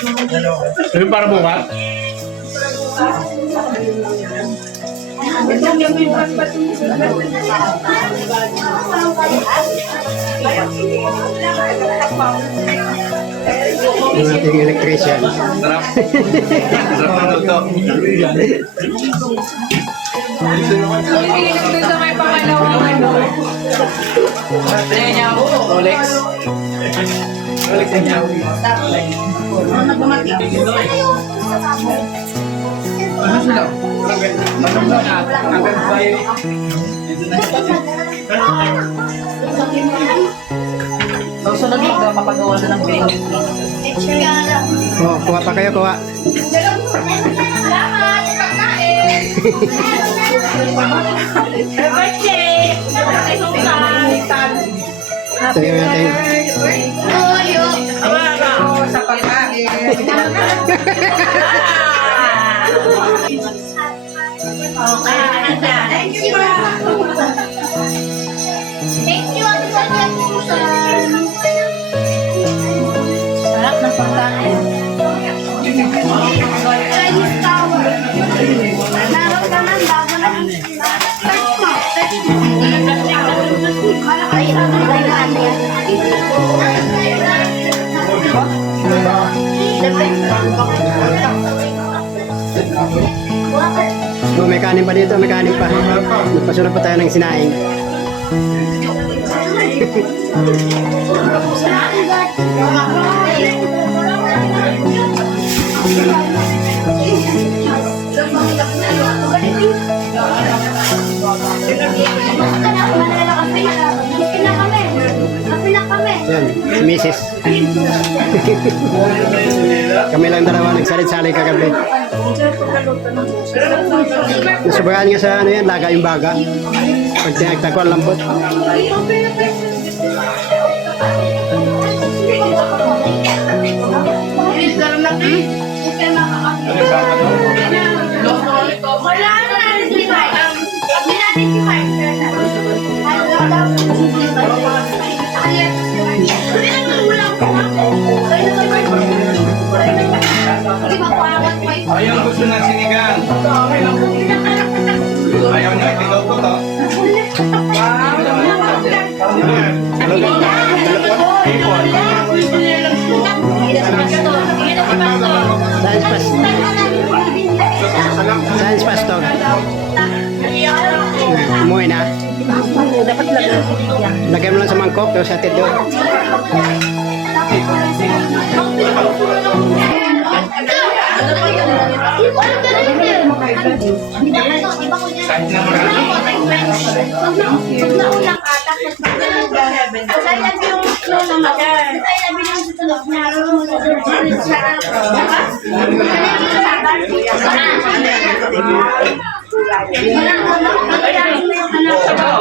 Sabi para bukas? Yung ating electrician. Sarap. Sarap ng luto. Pinilip doon sa may pangalawang ano. Ayan niya ako. Rolex. Rolex na niya ako. Ano sila? Manong mo na. Hanggang bayan eh. So, sunod magpapagawa na ng payment. Oh, kuha pa kayo, kuha. Salamat! Pagkain! Birthday! Tingnan natin. Toyo! Sa pagkain. Thank you, Thank you, Ate Susan. Sarap ng pagkain. Chinese tower. Meron ka man, bago na. Touch mo. Touch mo. Ay, ano yan? Oh, may kanin pa dito, may kanin pa. Nagpasunod pa tayo ng sinaing. Yan, si Mrs. Kami lang dalawa nagsalit-salit kagabi. Nasobrahan nga sa ano yan, laga yung baga. Pag tinagtagpo ang lambot. Wala na, Ayaw gusto ng sinigang. Ayaw niya, ikaw ko to. Science pastor. Umuwi na. dapat lagyan. Lagyan mo lang sa mangkok, tapos hatid doon. Sa